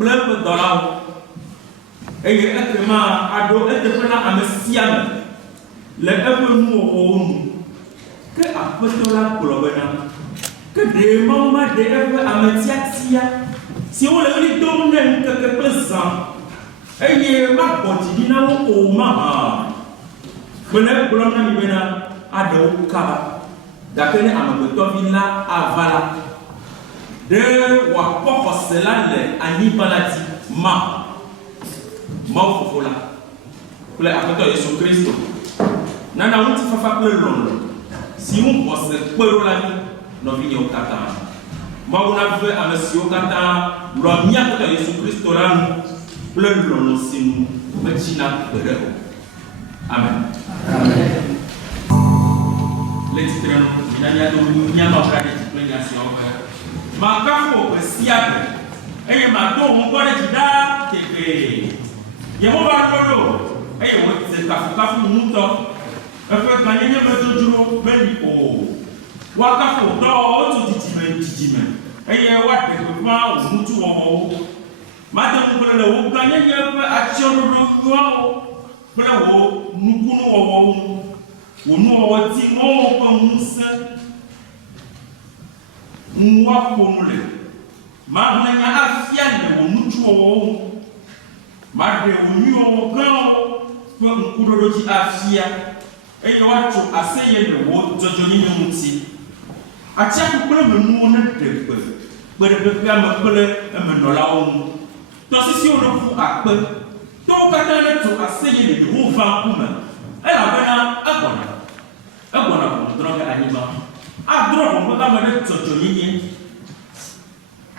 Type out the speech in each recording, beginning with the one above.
Plein dans la et il y a un ado et de prendre à Messiam les œuvres nous que à peu la colobena que des moments de œuvres à Messiatia si on le donne quelque présent et il y a ma quotidienne au mama que les colonnes ni bena ado kaba dakene amabetovila avala de wa poko selale anibalati ma fofola pour les Jésus Christ nana on ti fafa ple londo si on bosse pelo la ni no vinyo kata ma on a vu à monsieur kata lo mia ko Jésus Christ ran ple londo sinu machina bereo amen amen les titres minanya do nya ma fra de explanation ma kafo siabe e ma do mo ko de da kebe Yehova lolo eh wo se kafu muto e fe kanyenye metoduro beni o wa kafu do o tu titime eh wa de ma o mutu wo ma de mu le wo kanyenye fe achoro do wo bla wo nukunu wo nu wo ti mo ko musa mwa konule ma na afia ne wo mutu wo Madre unyo gao kwa mkudodo ki afia enye watu aseye ne wo jojoni nyumuti atia kukule menu na depe bere gama kule emenola omu to sisi ono fu akpe to kata le to aseye ne wo va kuma e abena agona ko droga anima adro ko kama ne jojoni nyi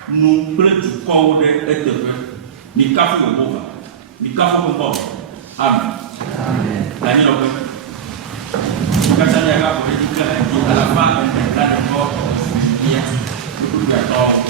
nu kule tu ko de etepe ni kafu wo Mikafa kwa amen. Amen. Dani lope. Kata dia ka boleh dikira di alamat dan ko dia dulu dia tahu.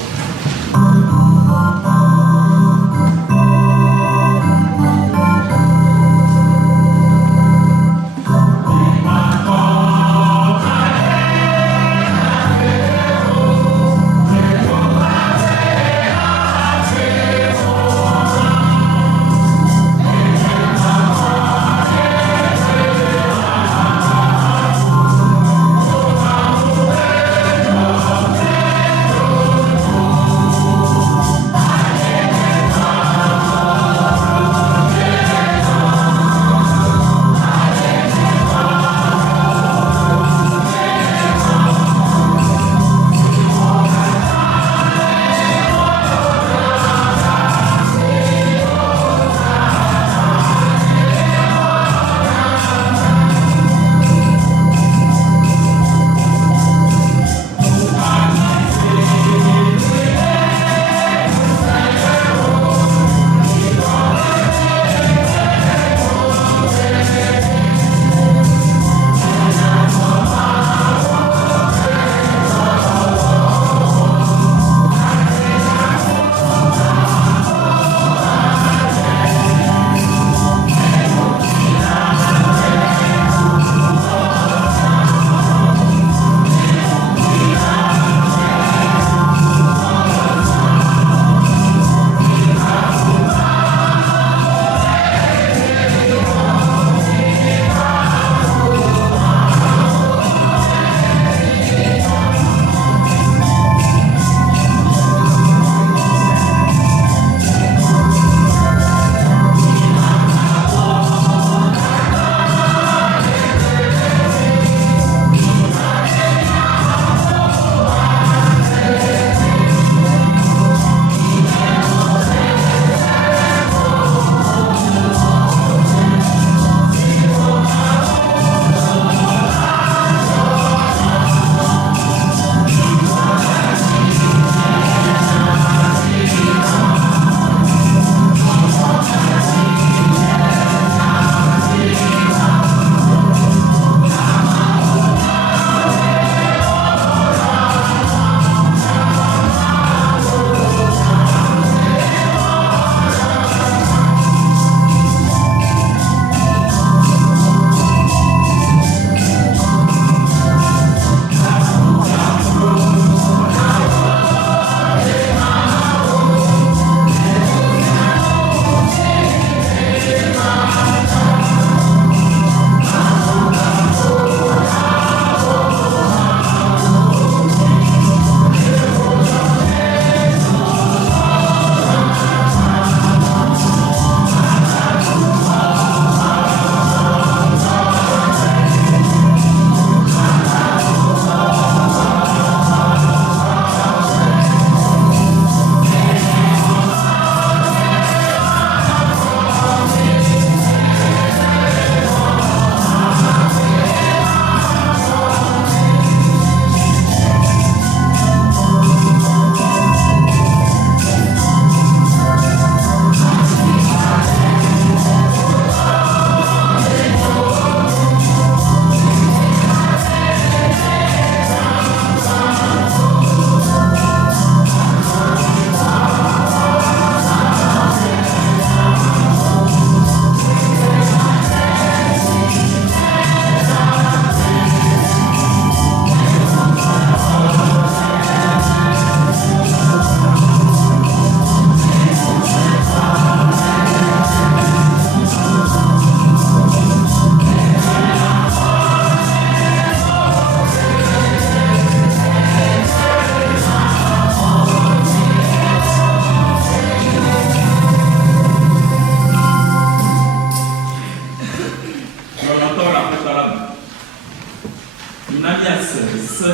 se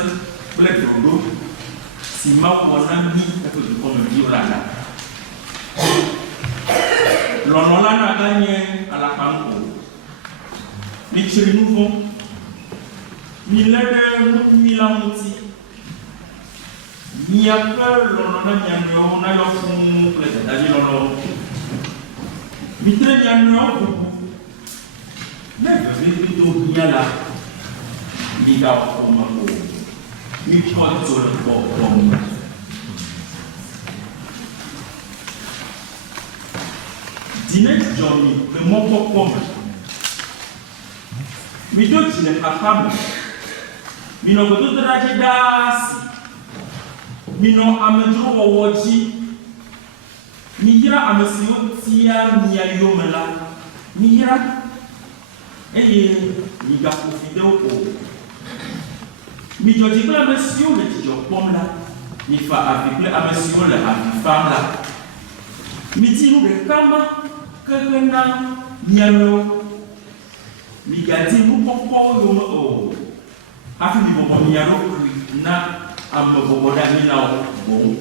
kple ɖoɖo si Mawu wɔ na mí eƒe dukɔmeviwo la la. Lɔlɔ la naganye alakpanuko. Mitsri nu vɔ. Milé ɖe nu nyui la ŋuti. Miaƒe lɔlɔ na mia nɔewo nayɔ fũu kple dadavi lɔlɔ. Mitre mia nɔewo ʋuʋu. Ne vevedodo hiã la, migawɔ xɔme o. Mikɔ tso le xɔme. Dine dzɔ mi le mɔkpɔkpɔ me. Mido dzi le xaxa me. Minɔ gbedodoɖa dzi ɖaa si. Minɔ amedzrowɔwɔ dzi. Miyra ame siwo tia mia yome la. Miyra eye migaƒo fi ɖe wo o. Midzɔ dzi kple ame siwo le dzidzɔ kpɔm la. Mifa avi kple ame siwo le avi fam la. Midi nu ɖeka ma keke na miawo. Migadi nu kɔkɔwo yome o. Hafi mibɔbɔ mia ɖokui na ame bɔbɔ ɖe anyi na wo boŋ.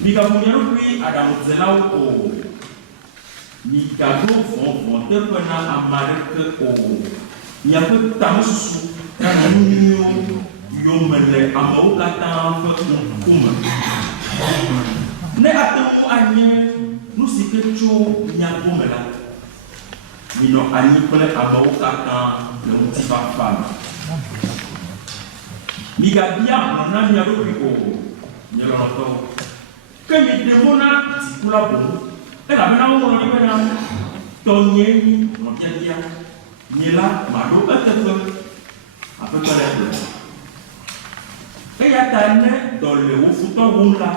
Migaƒo mia ɖokui aɖaŋudzelawo o. Migado vɔvɔ teƒe na ame aɖeke o. Miaƒe tamesusu na nu nyuiwo yome le amewo katã ƒe ŋkume. Ne ate ŋu anye nu si ke tso mia gome la, minɔ anyi kple amewo katã le ŋutifafa me. Migabia hlɔ̃ na mia ɖokui o, nye lɔlɔ̃tɔwo. Ke miɖe mo na dzikula boŋ, elabena woŋlɔ ɖi bena tɔnye nyi hlɔ̃biabia. Nye la maɖo eteƒe aƒetɔ le gblɔ. Eya ta ne dɔ le wo futɔ wum la,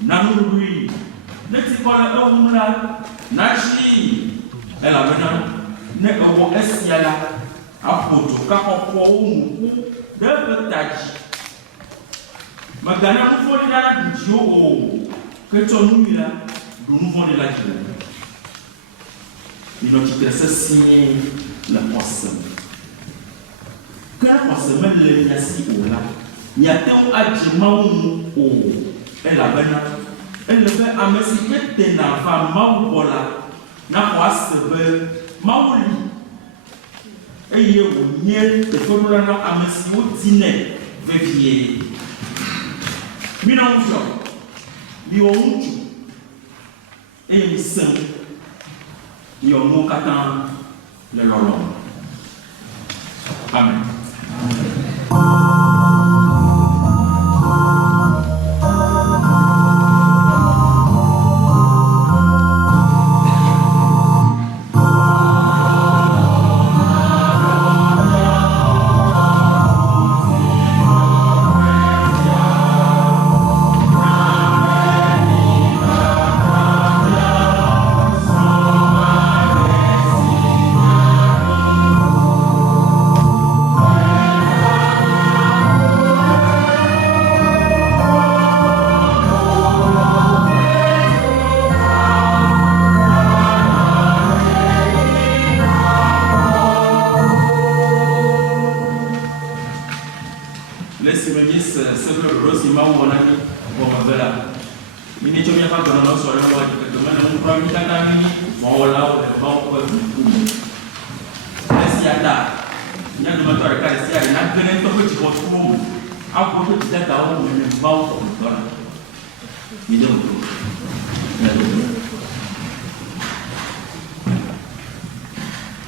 na nuɖuɖui, ne tikɔ le ewum la, natsi, elabena ne ewɔ esia la, aƒo dzoka xɔxɔwo nuku ɖe eƒe ta dzi. Megana nu vɔ̃ɖi la ɖu dziwo o, ke tsɔ nu nyui la ɖu nu vɔ̃ɖi la dzi le. Minɔ tsitre sesĩe le xɔse me. Ke xɔse mele mia si o la, miate ŋu adze Mawu ŋu o, elabena ele be ame si ke tena va Mawu gbɔ la, naxɔ ase be Mawu li, eye wònye teƒeɖola na ame siwo dinɛ vevie. Minɔ ŋudzɔ, miwɔ ŋutsu, eye misẽ, miwɔ nuwo katã le lɔlɔ̃. Amen.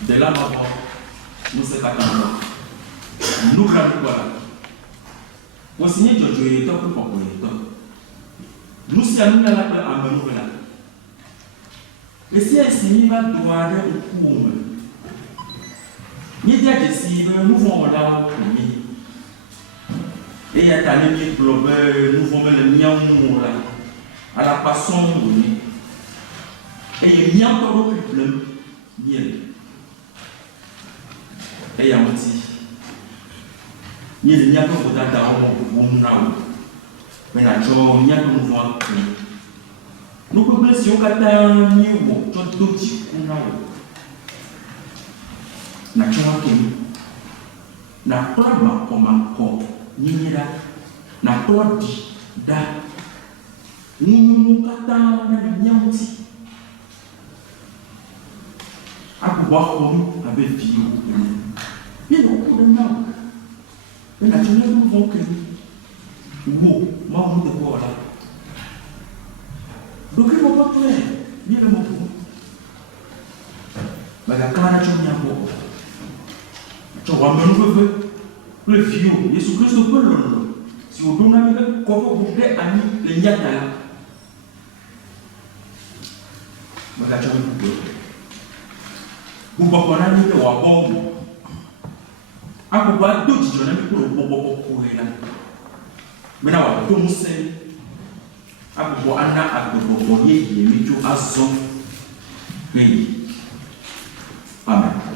De là maintenant, nous sommes capables. Nous sommes voilà. Vous signez Jojo et toi pour pas nous sommes là pour amener là. Et si elle signe va doire au coup. Ni dia de si nous vont là et il y a ta ligne globale, nous vont mettre le mien là à la façon où et il y a encore le problème miel. Et il y a un petit. Il y a un peu de temps mais la joie, il y a un peu de temps. Nous pouvons si on a un niveau, tout petit, on a. La joie qui na kpla makɔ nyinyi ɖa na kplɔ ɖi ɖa ŋunyunuwo katã na mia ŋuti agbogbo axɔnu abe viwo ene ye ne wokɔ ɖe na o be nàtso ne nu vɔ ke wo mawu nu teƒe wɔ la ɖoke bɔbɔtɔe mi le me ƒom megaka na tso mia gbɔ tsɔ wɔ amenuveve kple viwo Yesu Kristo ƒe lɔlɔ si wòɖo na mi kɔ ƒe ʋu ɖe anyi le nyata la megatsɔ mi gbogbo na mi le wòabɔ wo agbogbo ado dzidzɔ na mi kple wògbɔgbɔ kɔkɔe la bena wòado ŋusẽ agbogbo ana agbɔgbɔ yeye mi tso azɔ heyi amen.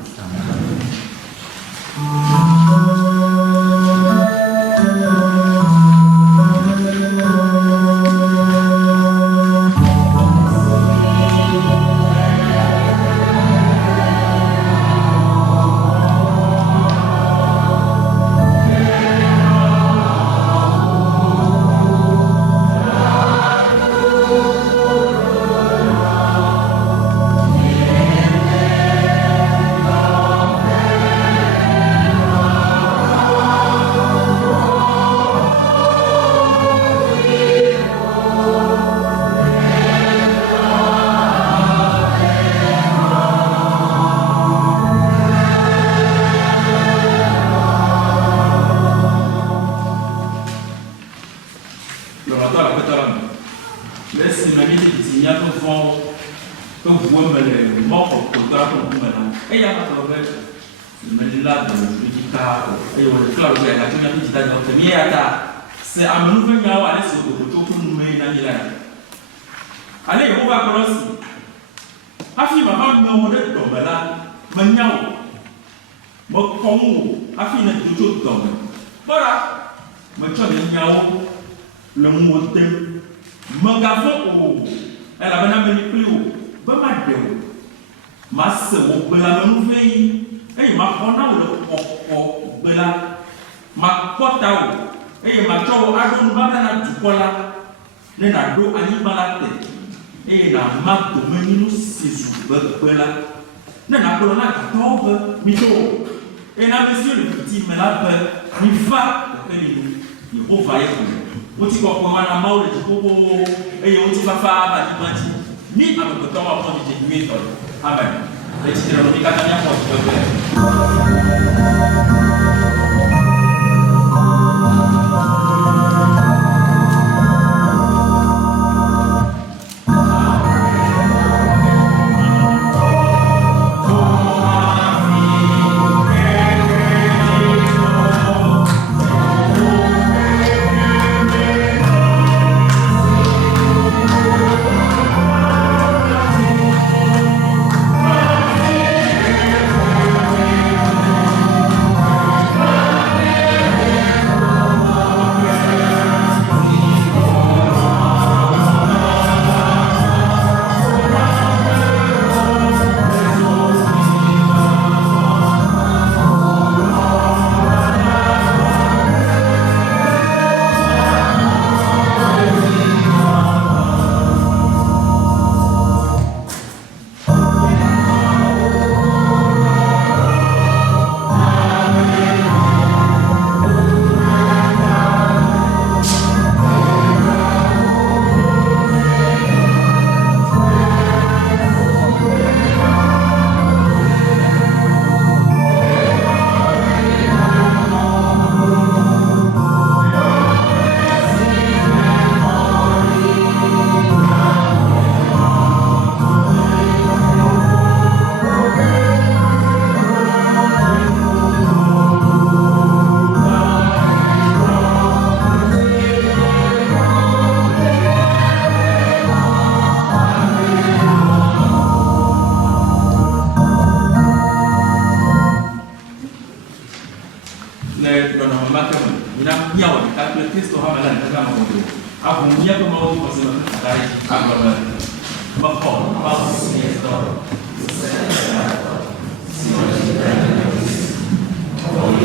C'est à mon nouveau niveau à l'aise de tout le monde dans la allez on va commencer afi mama mi mo de domela manyawo mo komo afi na jojo dom bora mo cho de nyawo le mo dem magafo o ela bana me ni o ba ma de o ma se o gbela me nu fe e ma kona o le o gbela ma kota o eye ma tsɔ wo aɖo nubabla na dukɔ la ne na ɖo anyigba la te eye na ma domenyinu si zu gbegbe la ne na gblɔ na gatɔwo be miɖo eye na ame siwo le fiti me la be mi va teƒe mi nu Yehova ye ko ŋutikɔkɔ ma na mawu le dziƒoƒo eye ŋutifafa va anyigba dzi mi amegbetɔwo akpɔ dzidzɔ nyuietɔ amen le tsitre no mi katã miakpɔ dzidzɔ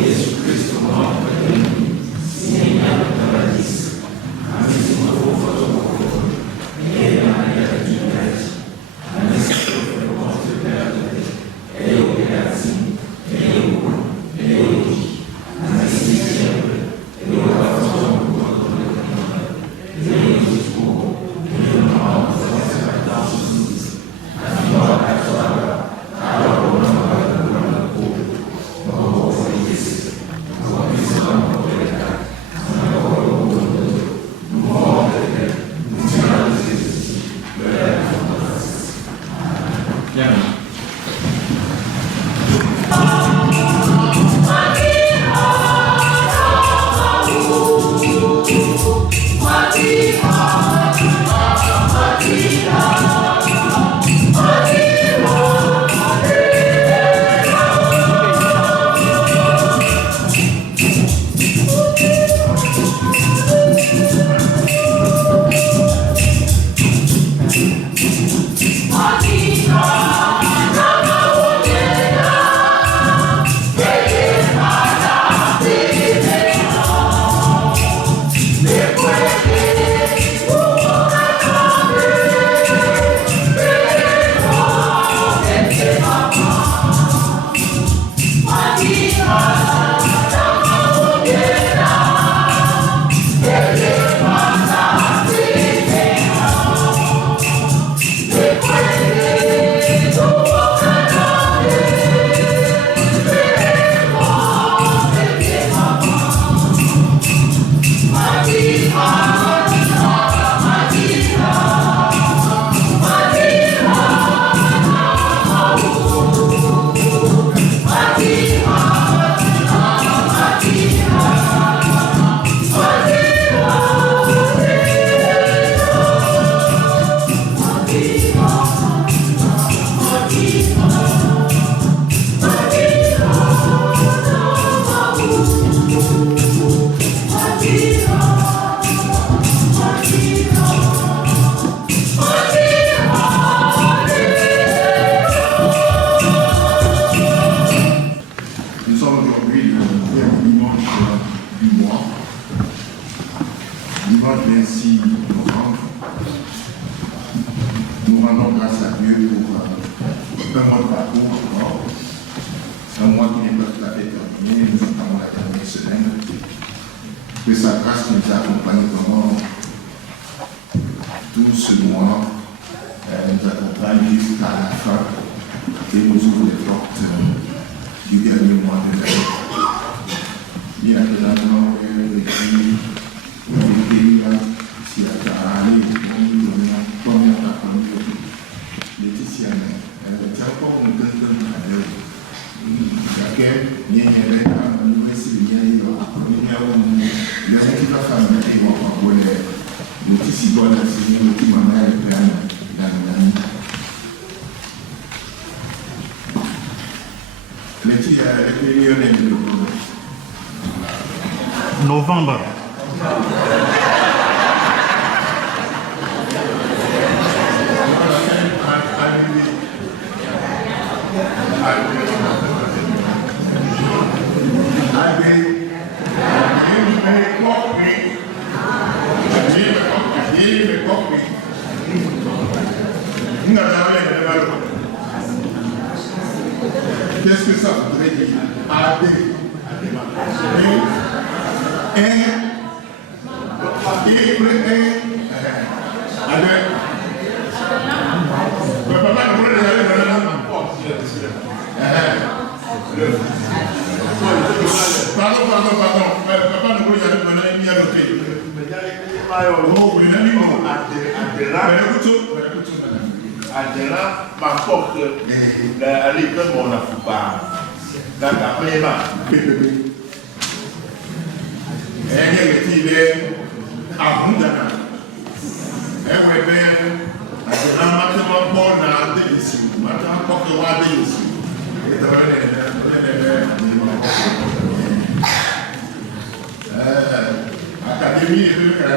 Yesu Kristo un mois qui n'est pas tout à fait terminé, nous entamons la dernière semaine. Que sa grâce nous accompagne vraiment tout ce mois, nous accompagne jusqu'à la fin et nous ouvre les portes du dernier mois de l'année. Bien évidemment, si la carrière Laetitia, c'est encore un peu de laquelle il y a un université, il y a une équipe familiale qui va avoir le petit cigare, le petit maman, le Laetitia, elle est novembre. Qu'est-ce que ça voudrait dire? Académie de la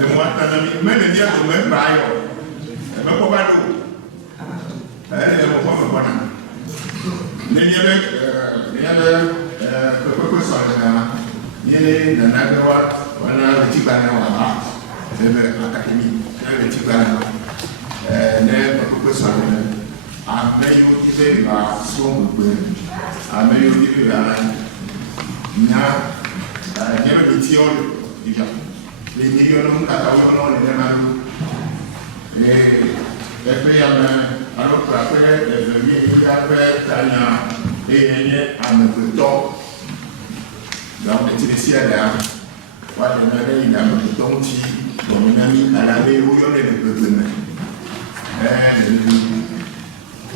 le mois de mais le dia de même bail. Mais pas pas nous. Le pas me voilà. Il y avait que ça là. Il y a la nagawa, voilà le tibana wa. C'est l'académie, le tibana. Le que ça là. A meio que va son a meio que va il y avait des tirs déjà. Les millions de Catalans, les Némanou. Et puis, alors qu'après, les amis, après, Tania, et il y a un peu de temps. Donc, on était ici à la. Voilà, il y a un peu de temps qui, comme on a mis à la maison, où il y a le peuple.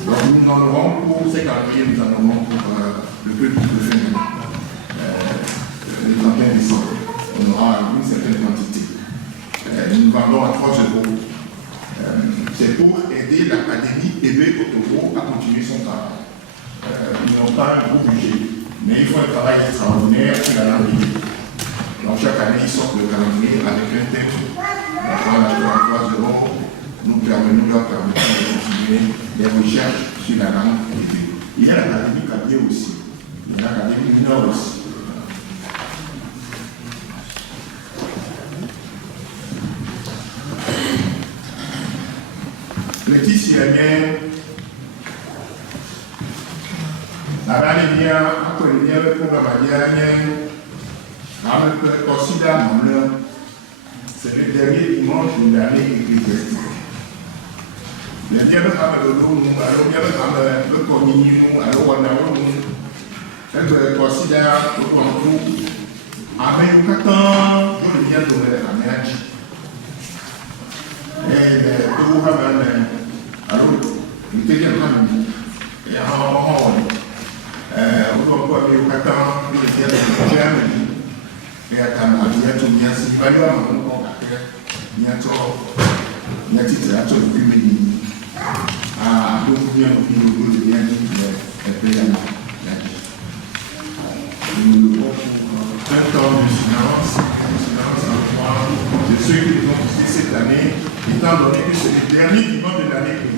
Donc, nous en aurons pour 50 000, nous en aurons pour le peuple de féminin. Le 31 décembre, on aura une certaine quantité. Nous vendons à 3 euros. C'est pour aider l'Académie Ébé Kotovo à continuer son travail. Ils n'ont pas un gros budget, mais ils font un travail extraordinaire sur la calendrier. Donc chaque année, ils sortent le calendrier avec un thème. Voilà, 3 euros, nous leur permettons de continuer les recherches sur la langue Ébé. Il y a l'Académie Kabié aussi. Il y a l'Académie Mineur aussi. Laetitia après le programme c'est le dernier dimanche de l'année ecclésiastique. Le bien le communion, alors on a elle considère le concours. Amen, quand je viens de la ménage. Et tout va bien. Alors, il était bien et on va voir les Catans, les Germains, et à Tamavia, tout bien, si pas là, on va faire, il y a trop, il y a titre à tout le pays. Ah, donc, il y a un peu de bien, et puis là, nous devons un temps de silence de ceux qui nous ont quittés cette année, étant donné que c'est le dernier dimanche de l'année ecclésiastique.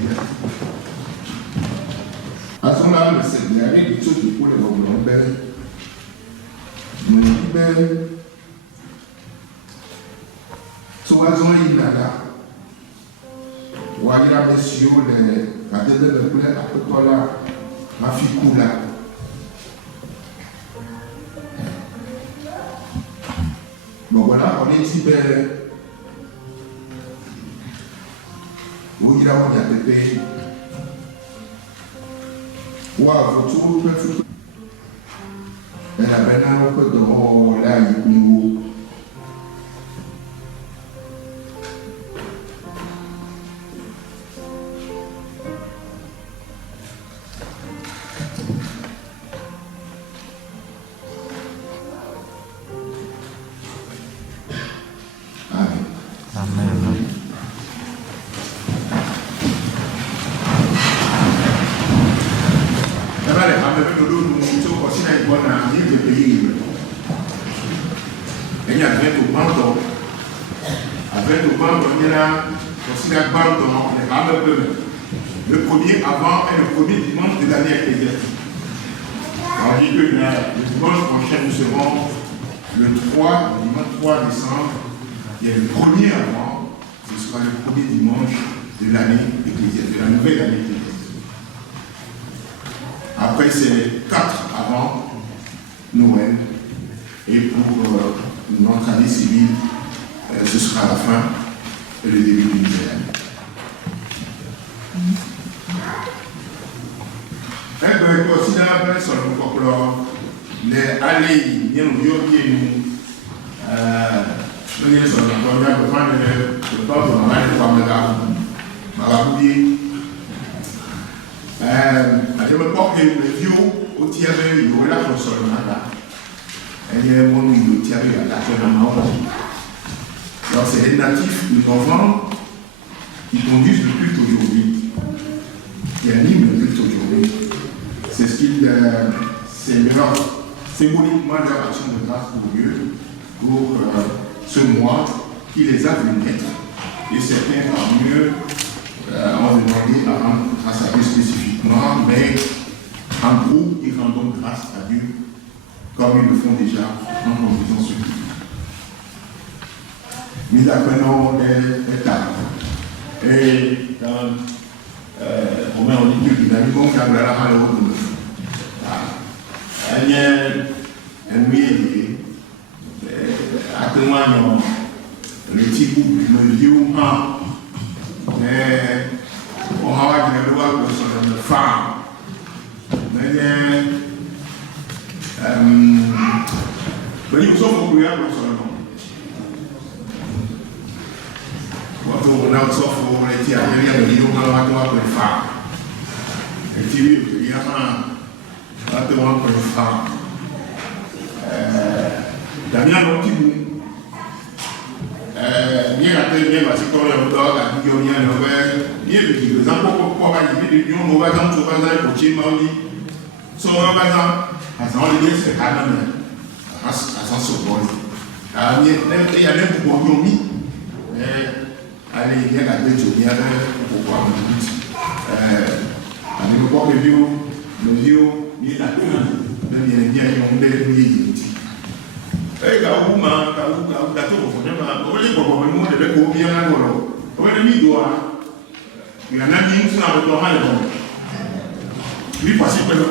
À son âme, c'est le dernier de ceux qui pour les Robert. Nous libère. Sois-en inada. Voyez, messieurs, Katele bekule apetola mafikula. Bon voilà, on est ici où il a on y a pépé. Waouh, vous trouvez que elle a bien un peu de haut là, il nous. Le premier avant et le premier dimanche de l'année ecclésiastique. On dit que le dimanche prochain, nous serons le dimanche 3 décembre. Et le premier avant, ce sera le premier dimanche de l'année ecclésiastique, de la nouvelle année ecclésiastique. Après, c'est 4 avant Noël. Et pour notre année civile, ce sera la fin et le début du nouvelle année. Aussi dans la sur le folklore, les allées, il y a un vieux qui est sur le folklore, le peuple de la Maraboubi. Je me porte le vieux au tiers, il y aurait la chose sur le matin. Et il y a un monde où il y a la alors, c'est les natifs du novembre qui conduisent le culte aujourd'hui, qui animent le culte aujourd'hui. C'est ce qu'ils leur symboliquement leur action de grâce pour Dieu pour ce mois qui les a vus naître. Et certains parmi eux ont demandé à rendre grâce à Dieu spécifiquement, mais en groupe, ils rendent donc grâce à Dieu comme ils le font déjà en conduisant ce culte. Nous apprenons les tables. Et quand Romain on dit qu'il a mis bon câble à la main de il y a un millier actuellement le petit groupe le vieux on va dire le droit pour son femme mais il y a il faut pour lui pour son nom quand on a sauf pour les tiers il y a le vieux on va pour les femmes et puis il y a pour une femme. Damien Montibu. Bien la tête, bien la sécurité, bien la bien le verre, bien le qui les emplois pour avoir une vidéo, nous va dans tout bazar pour Chim Maudi. Son bazar, à son lieu, c'est quand même à son support. Il y a même pour Yomi. Allez, bien la tête, bien pour voir le but. Allez, le corps de vieux, le vieux. Il y a même il y a bien un monde de vie. Et quand vous m'avez quand vous avez on est pour le monde de bien là on est mis doigt. Il y en a qui sont avec toi mal. Lui passez pas le.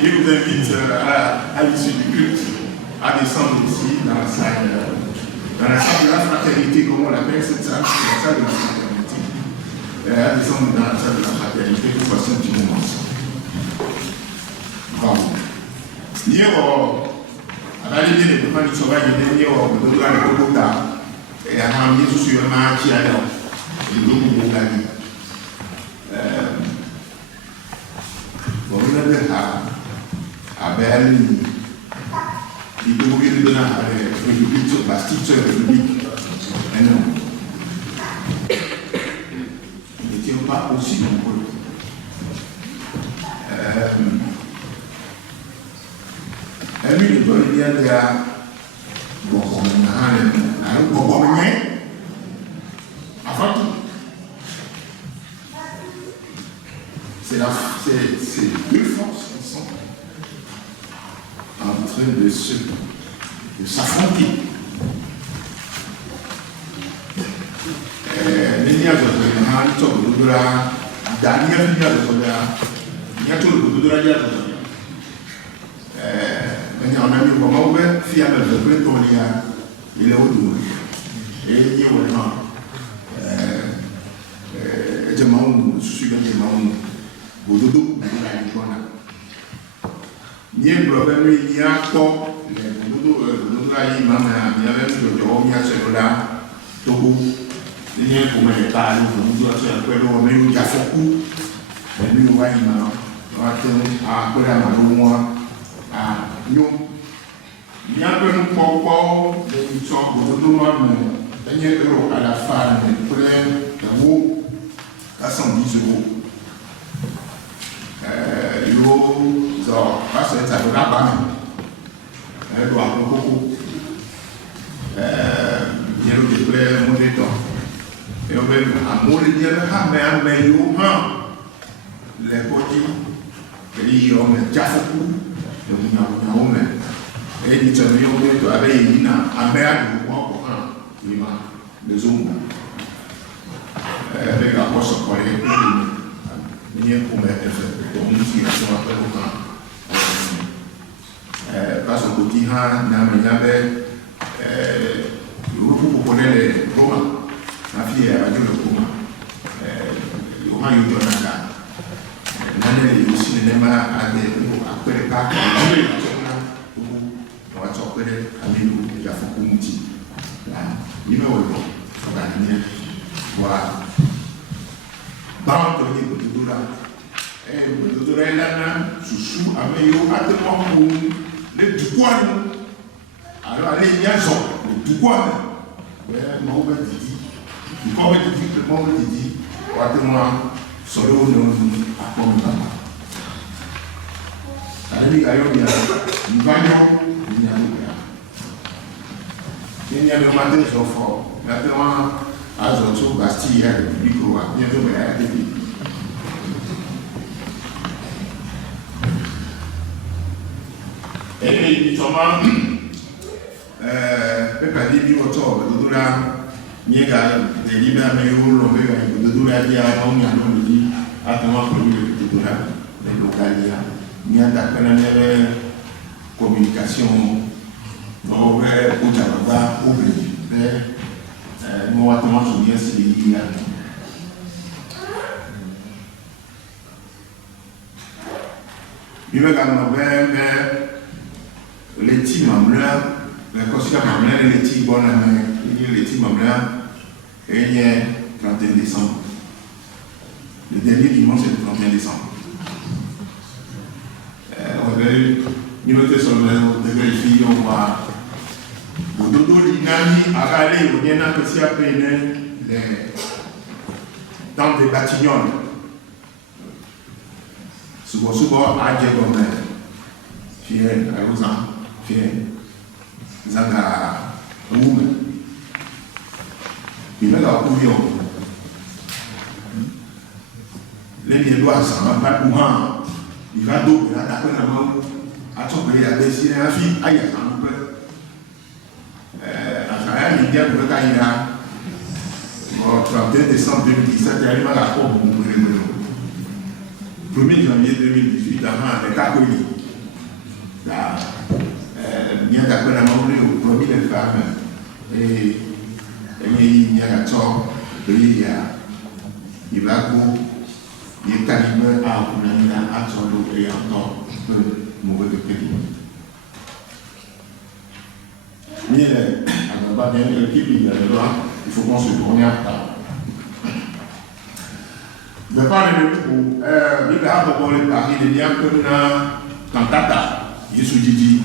Et vous invite à l'issue du culte à descendre ici dans la salle de la fraternité, comme on l'appelle cette salle, c'est la salle de la fraternité. Ils sont dans la salle de la fraternité pour passer un petit moment ensemble. Bon. Hier, à la ligne des prépares du sauvage, il y a des Bogota. Et à la ligne sur le marché, et le Bogota. Bon, on a à Berlin. Il faut que nous donnions à la République, la petite République. Mais non. Pas aussi nombreux. Lui, il doit bien dire avant tout, c'est deux forces qui sont en train de s'affronter. Any other hand to Dura, Daniel Yazoda, Yato Dura. When you're not from over, fear of the Britonia, you know, you will not. The mountain, sugar the mountain, Budu, and Icona. Near Brother, Yako, Budu, Mama, Yavan, Jomia, Serola, Tobu, the name for my car, Pueblo, maybe Jafoku, and new wine now. I put out my own. You never pop, then you talk with the woman, then you go at a fire and plan the walk. That's some musical. You so I said, I would not buy it. I do a cocoa. You know, the player, Monitor. I'm more than the other hand, man, you, huh? Le body, the young Jafoku. Et tu as vu que avec une amère de moi pour un, il m'a des hommes. Avec la poche pour les liens pour mettre donc nous qui sommes après au camp. Parce que côté han n'a avait le groupe pour connaître les Romains. Ma fille a dit le Romain. Le Romain il donne là. Nane aussi ne ma a des après pas on va s'opérer à l'île de Jafokumti. Il me voit, on va venir voir. Dans le livre de Doula, et le Doula est là, sous Améo, à tout moment, le Douane. Alors, allez, il y a son, le Douane. Mais, mon père dit, le corps dit, le monde dit, à tout moment, solo nous apprend là. Allez, ailleurs, il y a une vaillante. Il y a le matin de fort. Maintenant, à Zoto, Bastille, il y a le public, il y a le public. Et justement, Peppa dit du retour, de Doula, Niega, les libères, mais où l'on veut, de Doula, il y a un homme, il dit, attends, pour lui, de Doula, les localiers, il y a d'après communication, on va au Canada, au Brésil, mais moi, comment je viens, c'est l'île. Il me garde les petits membres, les consulats membres, les petits bonnes, les petits membres, et il y a 31 décembre. Le dernier dimanche, c'est le 31 décembre. Nous sommes sur le vérifier, on va. Au dodo l'inami, à râler, on vient d'apprécier à peine dans des batignolles. Souvent, à Diagomé, Fien, à Rosan, Fien, Zaga, Roum. Il m'a approuvé. Les Biélois, ça va pas pour un. Il va d'eau, il va taper la main. À son pays, il a dessiné la fille, aïe, ça nous plaît. À travers les biens de l'Ocaïna, au 31 décembre 2017, il y a eu un rapport pour nous. 1er janvier 2018, avant les Cacolis. Bien d'après la mort, au premier des femmes, et il y a un tort, il y a il va pour il calme à un tort et un tort mauvais de crédit. Mais on va bien l'équipe, il faut qu'on se tourne à table. Je parle de tout. Il a d'abord le pari de bien que dans Tata, il se dit,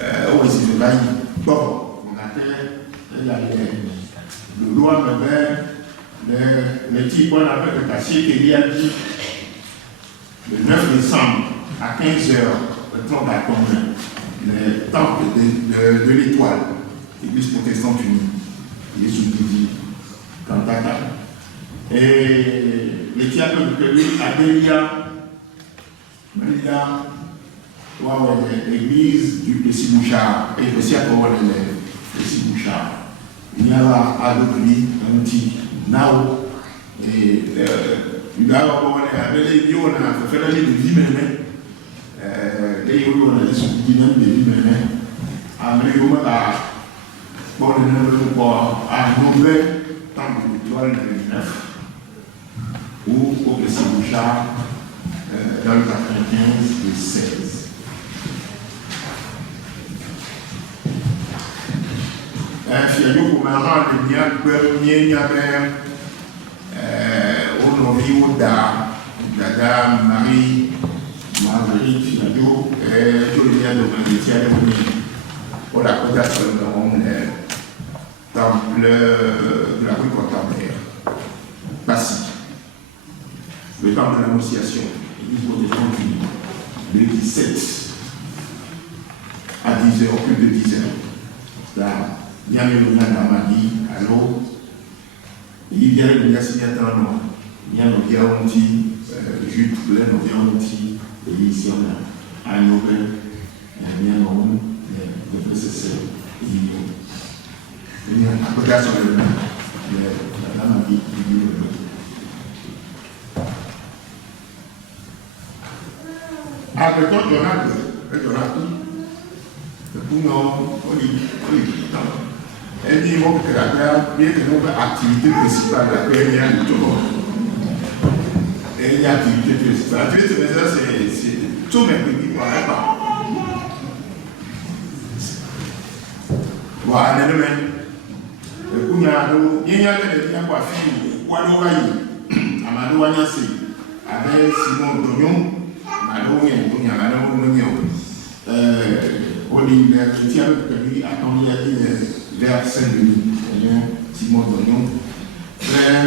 oh, c'est le bail. Bon, on a fait le loi le type qu'on appelle le cachet qui a dit le 9 décembre à 15h, le temps d'accorder le temple de l'étoile, l'église protestante unie, il est sous-divisé dans Tata. Et les théâtres de Péry, Adélia, l'église du Pessi-Bouchard, et aussi à Corollet, Pessi-Bouchard. Il y a là à l'autre un petit now, il a appelé Dion a fait la vie de vie même. Les Yoruba ont dit même de vie même. Amélioré la bonne nouvelle à nombre tant de l'étoile de 2009 ou au Bouchard dans le 95 et 16. Fiayo pour ma rang de bien premier Yabert au nom d'A, Dada Marie, Marguerite Fiayo, et Julia de Marie-Thierry pour la cotation de temple de la rue Contemplaire. Passy. Le temple de l'Annonciation, l'église protestante le 17 à 10h, au plus de 10h. Là, il y a le nom d'Amadi, à l'eau. Il y a le signataire, non. Il y a le garanti, Jude, plein de garanti, et ici on a un nouvel, il y a un nom, le précesseur, il y a un peu sur le nom, la Amadi, il y a le nom. Avec toi, elle dit que la terre, bien que notre activité principale, la paix, il y a du tout. Et il y a activité principale. L'activité principale, c'est tout mes petits pour aller pas. Voilà, il y a des coiffures, Amadou Agnassi, avec Simon Dognon. On dit que chrétien attendait vers Saint-Denis, Simon Dognon, frère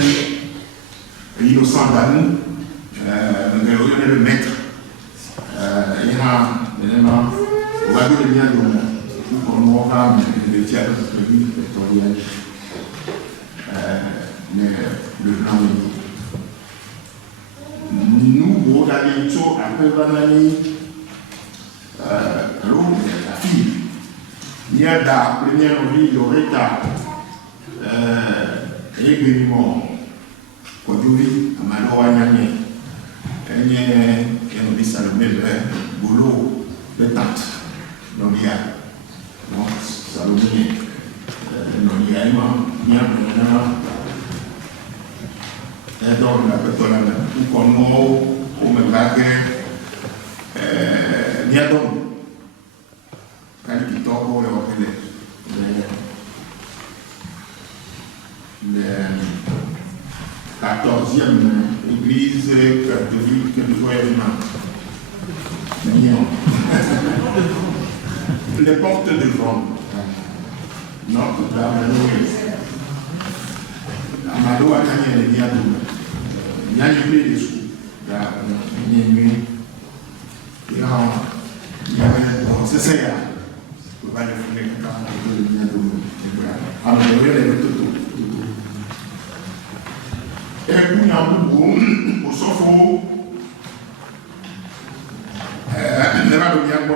innocent d'amour, le maître. Il y a élément, on va dire le lien de pour qu'on va le théâtre victoriel, mais le grand nous, regardons après Vanani, la fille. Il y a la première vie, Loretta, Réguément, Kodjouri, Amalo Agnani, et nous dit ça le même, Boulot, le tante, Nolia, Salomé, Nolia, il y a donc la personne tout comme au même baguette il y a donc quand il tombe pour le 14e église catholique de Voyagement. Les portes de Rome. Notre-Dame de l'Ouest. Amadou a gagné les diables. Il y a eu des sous. C'est ça. On va le faire quand le diable. Alors, il y a les tout. Et puis, il y a beaucoup au Sofo. Il y a le diable,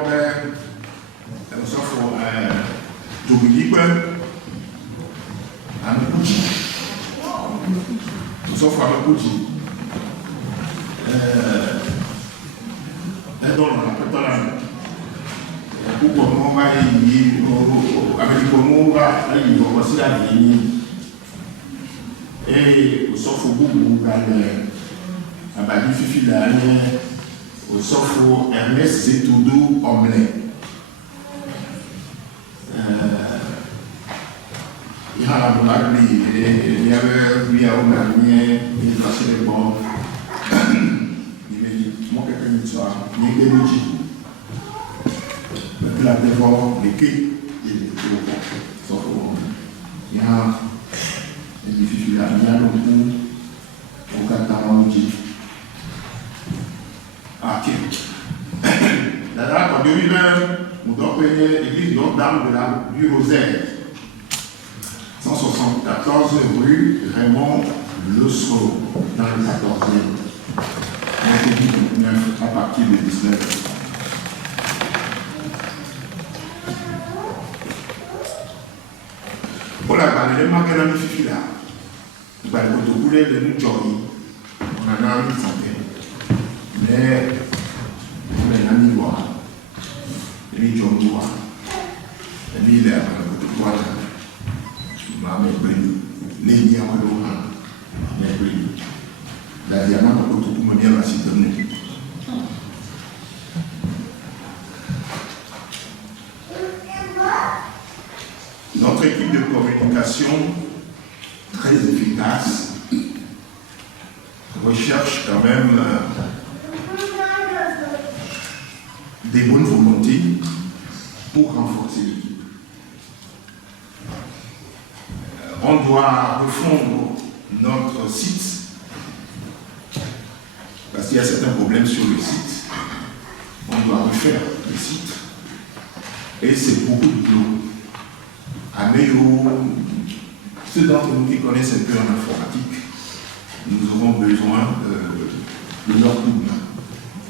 au Sofo, Dominik, à Mouji. Sauf avec Mouji. Et donc, on a comment on va avec comment on va aussi la vie. Et au Sofo Boubou, à Badi Fifi Lanier, au Sofo Ernest Zetoudou Omelette. Il y a un il y avait un ami, il passait les bons. Il m'a dit, moi, quelqu'un qui soit, il y a des outils. Il a d'abord l'équipe, il est au bon. Sauf il y a des difficultés, il y a le coup, au Qatar, Là, quand il y a on doit payer l'église Notre-Dame du Rosaire. 174 rue Raymond Le Sceau, dans le 14e. À partir de 19. Voilà, les magasins de Fifi là. par le protocole de nous journée, on en a une centaine. Mais on a mis noir, les gens noirs, les il est à la protocole, mais les liens à l'oran, la diamant à protocole, bien la citronne. Notre équipe de communication, très efficace, recherche quand même des bonnes volontés pour renforcer l'équipe. On doit refondre notre site parce qu'il y a certains problèmes sur le site. On doit refaire le site et c'est beaucoup de boulot. Ceux d'entre nous qui connaissent un peu en informatique, nous aurons besoin de leur coup de main.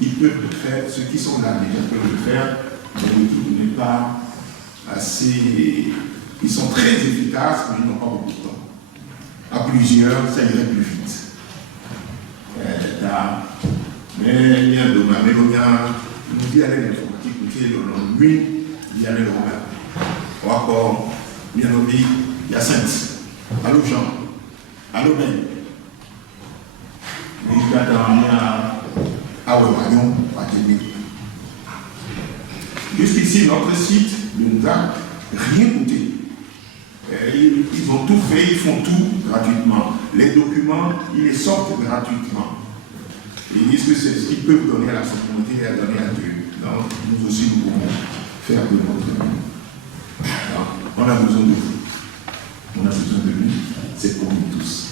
Ils peuvent le faire, ceux qui sont là déjà peuvent le faire, mais l'équipe n'est pas assez. Ils sont très efficaces, mais ils n'ont pas beaucoup de temps. À plusieurs, ça irait plus vite. Mais il y a dommage, mais on nous dit aller l'informatique, nous dit lui, il y a le Robert. Ou encore, bien nommé, il y a Sainte. Allô Jean. Allô Ben. Il y a à Ouémagnon, à Téné. Jusqu'ici, notre site ne nous a rien coûté. Ils ont tout fait, ils font tout gratuitement. Les documents, ils les sortent gratuitement. Ils disent que c'est ce qu'ils peuvent donner à la communauté et à donner à Dieu. Donc, nous aussi, nous pouvons faire de notre mieux. On a besoin de vous. On a besoin de lui. C'est pour nous tous.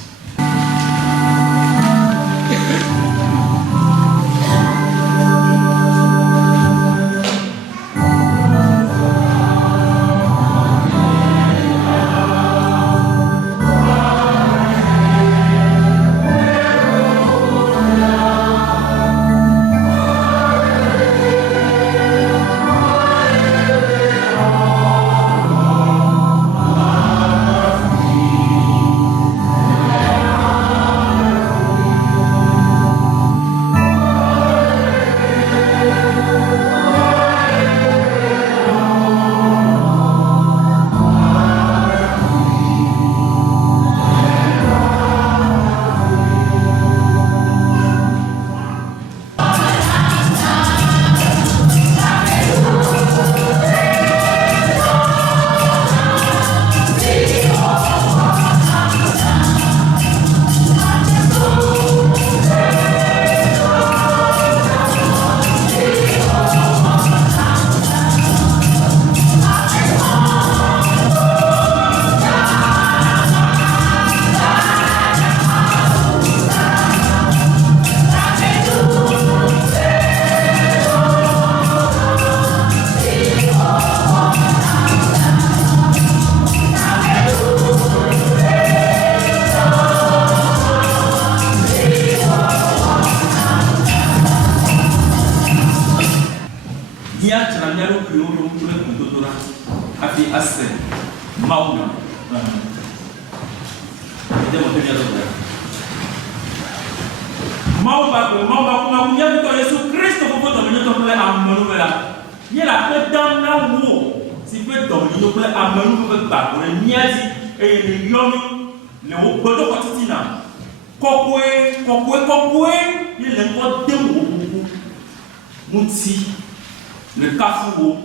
Le Kafuo,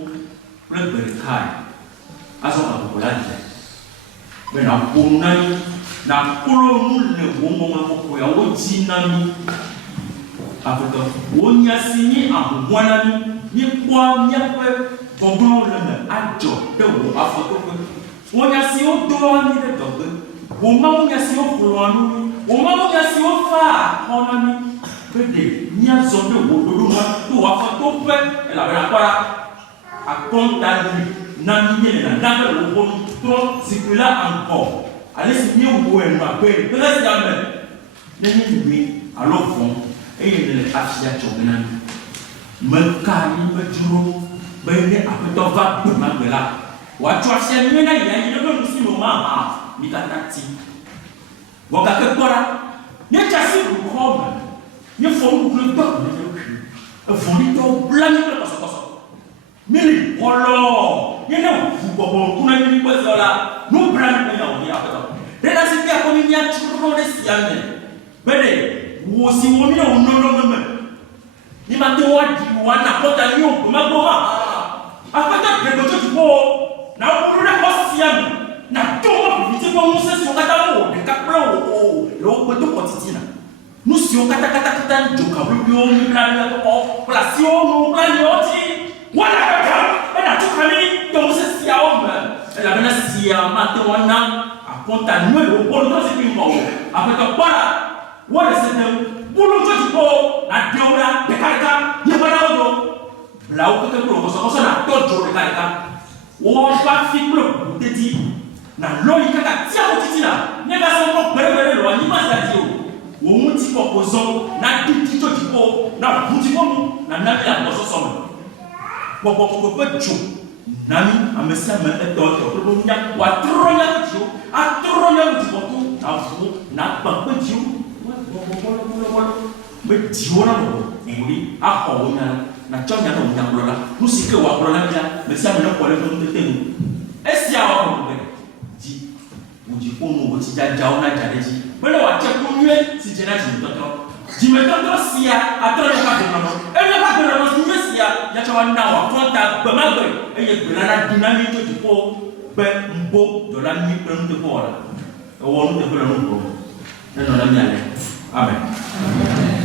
le Berkai, Azon Abolante. Mais la Ponai, la Colonel, le Woman, la Wojinami, avec Wonia signé en Wanami, ni quoi, ni après, Bobon le Adjo, de Wafato. Wonia si on doit ni le Dobe, Woman si on Colonel, Woman si on fa, Honami. Ni a zone de Wodoma, tout à fait tout fait, elle avait la part à compte d'Ali, Namie, la dame de Wodoma, tout circula encore. Allez signer au bout et nous appelle, peut-être jamais. N'est-ce pas, à l'enfant, et il est affiché à Choguenan. Me carne, me duro, ben, après ton va pour ma bella. Ou à toi, c'est un ménage, il y a une aussi moment, Mikatati. Wakake kora, nye chasi ukome, nye fomu kule tok nye fonito blani kule koso. Mili polo, nye ne ufubo kuna mili kwezola, no blani kwenye unia apeto. Dena sipi ya komi nya chukuro de siyane. Bede, wosi womina unono meme. Ni matewa wana kota nyo kumagoma. Apata pregoto tupo, na ukuru de kosiyane. Na tomo bibiti kwa muse siokata mo de kapla o lo kweto kotitina. Nu siokata kata njoka wibyo mibla ko plasio no plani oti. Wala kaka ena tukani to muse sia ombe. Ela bena sia mate wana aponta nwelo ko lo se bimbo. Apeta para wala se ne bulu to tipo na deura de karika yebana odo. Bla o keke ko so na tojo de karika. Wo fa fi klo de di na lori kaka tia otitina nega so ko bere lo ani ma sa di o mu ti ko kozo na di to tipo na buti ko na na ya ko so so ko pecho nami amesa me e to ko nya wa tronya ti o a tronya ti ko tu na fu na pa pecho me ti o na mo muri a ko na chonya no nya ko la nu si ke wa ko la nya me sa me no ko le to te tenu esia o ko Ujipono woti jajao na jareji bele wa cheku nwe si jena jimtoto jimetoto sia atoro ya kadono ene kadono nwe sia ya chawa na wa konta be magbe eye gbelana dinami to jipo be mbo dola ni penu te ko wala o wonu te ko la no ko na no la mi ale amen